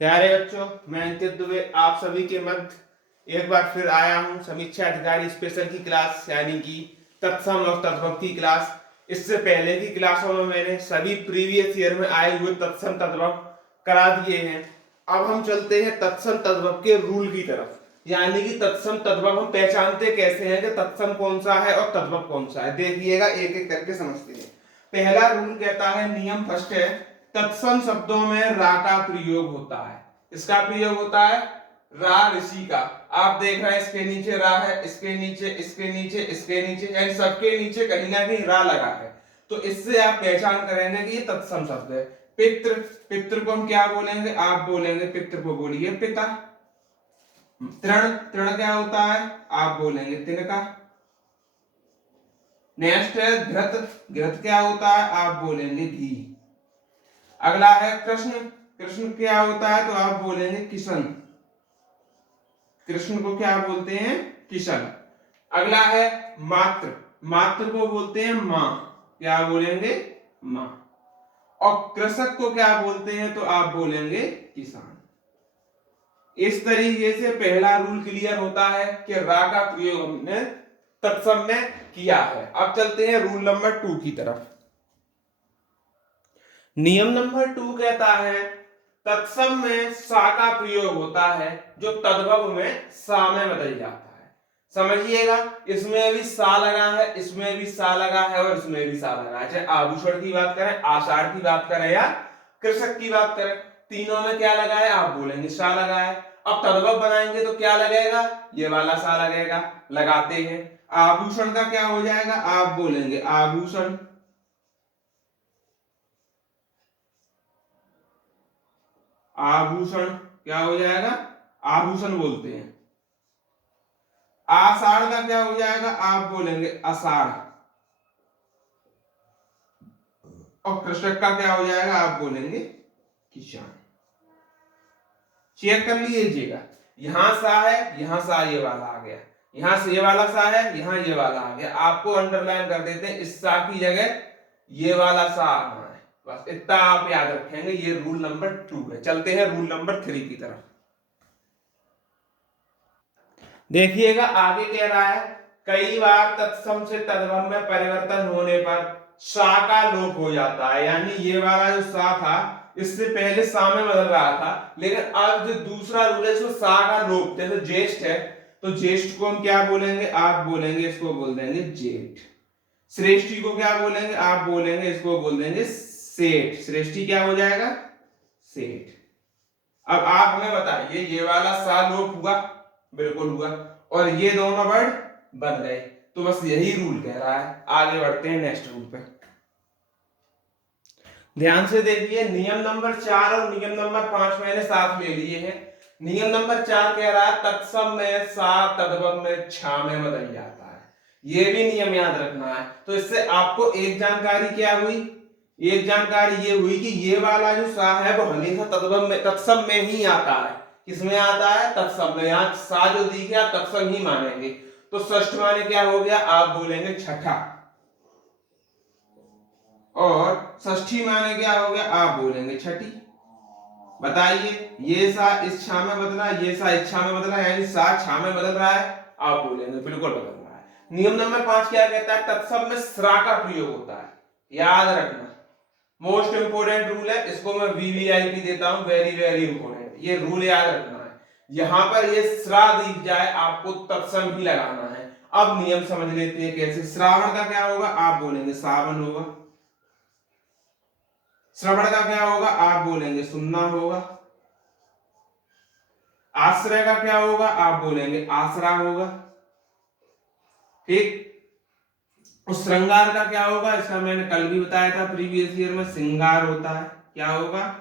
प्यारे बच्चों, मैं अंकित दुबे आप सभी के मध्य एक बार फिर आया हूं समीक्षा अधिकारी स्पेशल की क्लास यानी कि तत्सम और तद्भव की क्लास। इससे पहले की क्लासों में मैंने सभी प्रीवियस ईयर में आए हुए तत्सम तद्भव करा दिए हैं। अब हम चलते हैं तत्सम तद्भव के रूल की तरफ, यानी कि तत्सम तद्भव हम पहचानते कैसे हैं कि तत्सम कौन सा है और तद्भव कौन सा है। देखिएगा, एक एक करके समझते हैं। पहला रूल कहता है, नियम फर्स्ट है, तत्सम शब्दों में रा का प्रयोग होता है। इसका प्रयोग होता है रा ऋषि का। आप देख रहे हैं इसके नीचे रा है, इसके नीचे, इसके नीचे, इसके नीचे, एंड सबके नीचे कहीं ना कहीं रा लगा है। तो इससे आप पहचान करेंगे कि ये तत्सम शब्द है। पितृ, पितृ को हम क्या बोलेंगे? आप बोलेंगे पितृ को बोलिए पिता। तृण, तृण क्या होता है? आप बोलेंगे तिनका। नेक्स्ट है घृत, घृत क्या होता है? आप बोलेंगे घी। अगला है कृष्ण, कृष्ण क्या होता है? तो आप बोलेंगे किशन। कृष्ण को क्या बोलते हैं? किशन। अगला है मात्र, मात्र को बोलते हैं मां। क्या बोलेंगे? मां। और कृषक को क्या बोलते हैं? तो आप बोलेंगे किसान। इस तरीके से पहला रूल क्लियर होता है कि रा का प्रयोग हमने तत्सम में किया है। अब चलते हैं रूल नंबर 2 की तरफ। नियम नंबर 2 कहता है, तत्सम में सा का प्रयोग होता है जो तद्भव में सा में बदल जाता है। समझिएगा, इसमें भी सा लगा है, इसमें भी सा लगा है और इसमें भी सा लगा है। चाहे आभूषण की बात करें, आषाढ़ की बात करें या कृषक की बात करें, तीनों में क्या लगा है? आप बोलेंगे सा लगा है। अब तद्भव बनाएंगे तो क्या लगेगा? ये वाला सा लगेगा। लगाते हैं। आभूषण का क्या हो जाएगा? आप बोलेंगे आभूषण। आभूषण क्या हो जाएगा? आभूषण बोलते हैं। आषाढ़ का क्या हो जाएगा? आप बोलेंगे आषाढ़। और कृषक का क्या हो जाएगा? आप बोलेंगे किसान। चेक कर लीजिएगा, यहां सा है, यहां सा ये वाला आ गया, यहां से ये वाला सा है, यहां ये वाला आ गया। आपको अंडरलाइन कर देते हैं, इस सा की जगह ये वाला सा आना है। बस इतना आप याद रखेंगे। ये रूल नंबर 2 है। चलते हैं रूल नंबर 3 की तरफ। देखिएगा, आगे कह रहा है, कई बार तत्सम से तद्भव में परिवर्तन होने पर सा का लोप हो जाता है। यानी ये वाला जो सा था, इससे पहले सा में बदल रहा था, लेकिन अब जो दूसरा रूल है इसमें सा का लोप, जैसे ज्येष्ठ है तो ज्येष्ठ को हम क्या बोलेंगे? आप बोलेंगे इसको बोल देंगे जेठ। श्रेष्ठी को क्या बोलेंगे? आप बोलेंगे इसको बोल देंगे सेठ। श्रेष्ठी क्या हो जाएगा? सेठ। अब आप हमें बताइए, ये वाला सा लोप हुआ? बिल्कुल हुआ। और ये दोनों वर्ड बन गए। तो बस यही रूल कह रहा है। आगे बढ़ते हैं नेक्स्ट रूल पे। ध्यान से देखिए, नियम नंबर 4 और नियम नंबर 5 मैंने साथ ले लिए हैं। नियम नंबर 4 कह रहा है, तत्सम में सा तद्भव में छा में बदल जाता है। ये भी नियम याद रखना है। तो इससे आपको एक जानकारी क्या हुई? एक जानकारी ये हुई कि ये वाला जो सा है वो हमेशा तद्भव में, तत्सम में ही आता है। किसमें आता है? तत्सम में। यहाँ सा जो दिखे आप तत्सम ही मानेंगे। तो षष्ठ माने क्या हो गया? आप बोलेंगे छठा। और षष्ठी माने क्या हो गया? आप बोलेंगे छठी। बताइए, ये सा इस छा में बदला, ये सा इस छा में बदला, यानी सा छा में बदल रहा है? आप बोलेंगे बिल्कुल बदल रहा है। नियम नंबर 5 क्या कहता है? तत्सम में स्रा का प्रयोग होता है। याद रखना, मोस्ट इंपोर्टेंट रूल है। इसको मैं वीवीआईपी देता हूं, वेरी वेरी इंपोर्टेंट। ये रूल याद रखना है। यहां पर ये स्रा दिख जाए आपको तत्सम ही लगाना है। अब नियम समझ लेते हैं कैसे। श्रावण का क्या होगा? आप बोलेंगे सावन होगा। श्रवण का क्या होगा? आप बोलेंगे सुनना होगा। आश्रय का क्या होगा? आप बोलेंगे आसरा होगा। ठीक। उस श्रृंगार का क्या होगा? इसका मैंने कल भी बताया था प्रीवियस ईयर में, श्रृंगार होता है। क्या होगा?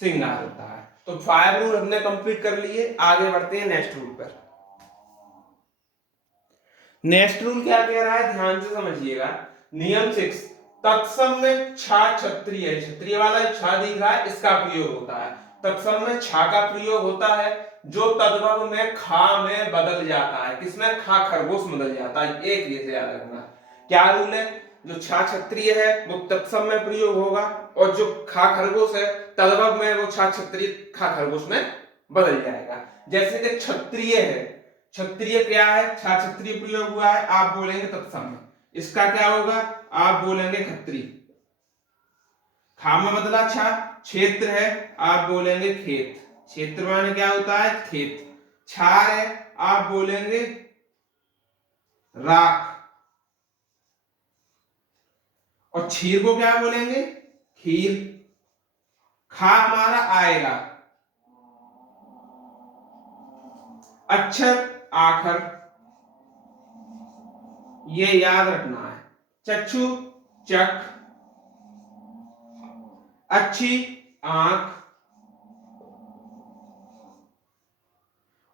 श्रृंगार होता है। तो 5 रूल हमने कंप्लीट कर लिए। आगे बढ़ते हैं नेक्स्ट रूल पर। नेक्स्ट रूल क्या कह रहा है? ध्यान से समझिएगा। नियम 6, तत्सम में छा क्षत्रिय, क्षत्रिय वाला छा दिख रहा है, इसका प्रयोग होता है। तत्सम में छा का प्रयोग होता है जो तद्भव में खा में बदल जाता है। किसमें? खा खरगोश बदल जाता है। एक ये से याद रखना। क्या रूल है? जो छा क्षत्रिय है वो तत्सम में प्रयोग होगा, और जो खा खरगोश है तद्भव में वो छा क्षत्रिय खा खरगोश में बदल जाएगा। जैसे कि क्षत्रिय है, क्षत्रिय क्या है, छा क्षत्रिय प्रयोग हुआ है, आप बोलेंगे तत्सम में, इसका क्या होगा, आप बोलेंगे खत्री। खा में बदला छा, क्षेत्र है, आप बोलेंगे खेत, क्षेत्र माने क्या होता है, खेत। छार है, आप बोलेंगे राख, और क्षीर को क्या बोलेंगे, खीर। खा हमारा आएगा, अक्षर आखर, ये याद रखना है। चक्षु चक, अच्छी आंख,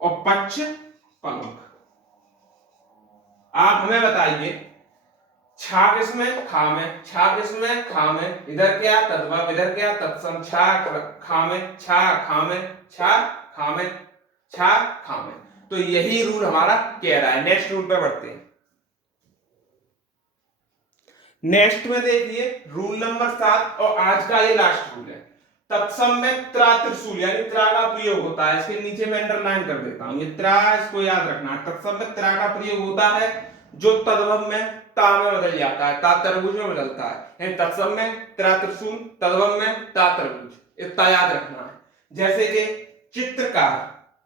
और पक्ष पंख। आप हमें बताइए, छा किसमें, खा में, छा किसमें, खा में, इधर क्या तद्भव, इधर क्या तत्सम, छा खा में, छा खा में, छा खा में, छा खा में। तो यही रूल हमारा कह रहा है। नेक्स्ट रूल पे बढ़ते हैं। नेक्स्ट में देखिए रूल नंबर 7, और आज का ये लास्ट रूल है। तत्सम में त्रा त्रिशूल यानी त्रा का प्रयोग होता है, इसके नीचे मैं अंडरलाइन कर देता हूं, ये त्रा, इसको याद रखना है। तत्सम में त्रा का प्रयोग होता है जो तद्भव में ता में बदल जाता है, ता तरबुज में बदलता है। तत्सम में त्रा त्रिशूल, तद्भव में ता तरबुज, इतना याद रखना है। जैसे कि चित्रकार,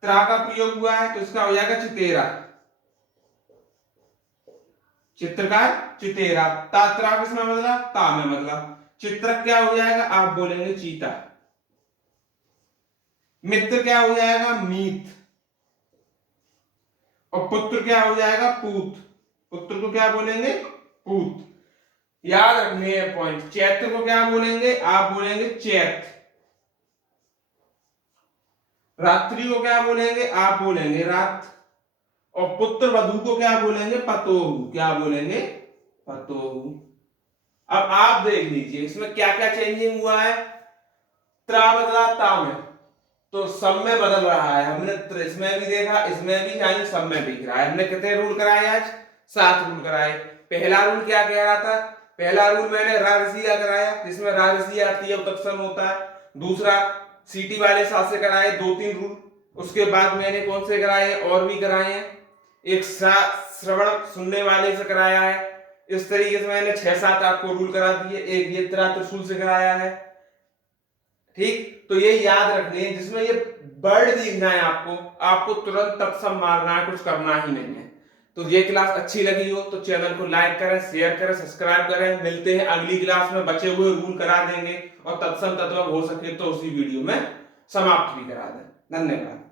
त्रा का प्रयोग हुआ है तो इसका हो जाएगा चितेरा, चित्रकार चितेरा। ता त्रा किसमें बदला, ता में बदला। चित्रक क्या हो जाएगा, आप बोलेंगे चीता। मित्र क्या हो जाएगा, मीत। और पुत्र क्या हो जाएगा, पूत। पुत्र को क्या बोलेंगे, पूत। याद रखने हैं पॉइंट। चैत्र को क्या बोलेंगे, आप बोलेंगे चैत। रात्रि को क्या बोलेंगे, आप बोलेंगे रात। और पुत्र वधु को क्या बोलेंगे, पतोहु, क्या बोलेंगे, पतोहु। अब आप देख लीजिए इसमें क्या क्या चेंजिंग हुआ है। त्रा बदला ता में, तो सब में बदल रहा है। हमने इसमें भी देखा, इसमें भी, यानी सब में दिख रहा है। हमने कितने रूल कराए आज, 7 रूल कराए। पहला रूल क्या कह रहा था, पहला रूल मैंने राजसिया कराया, जिसमें राजसिया आती है तत्सम होता है। दूसरा सीटी वाले साथ से कराए 2-3 रूल। उसके बाद मैंने कौन से कराए, और भी कराए हैं। एक श्रवण सुनने वाले से कराया है। इस तरीके से मैंने 6-7 आपको रूल करा दिए। एक ये त्रा त्रिशूल से कराया है, ठीक। तो ये याद रखने हैं, जिसमें ये वर्ड दिखना है आपको, आपको तुरंत तत्सम मारना है, कुछ करना ही नहीं है। तो ये क्लास अच्छी लगी हो तो चैनल को लाइक करें, शेयर करें, सब्सक्राइब करें। मिलते हैं अगली क्लास में, बचे हुए रूल करा देंगे और तत्सम तत्व हो सके तो उसी वीडियो में समाप्त भी करा दें। धन्यवाद।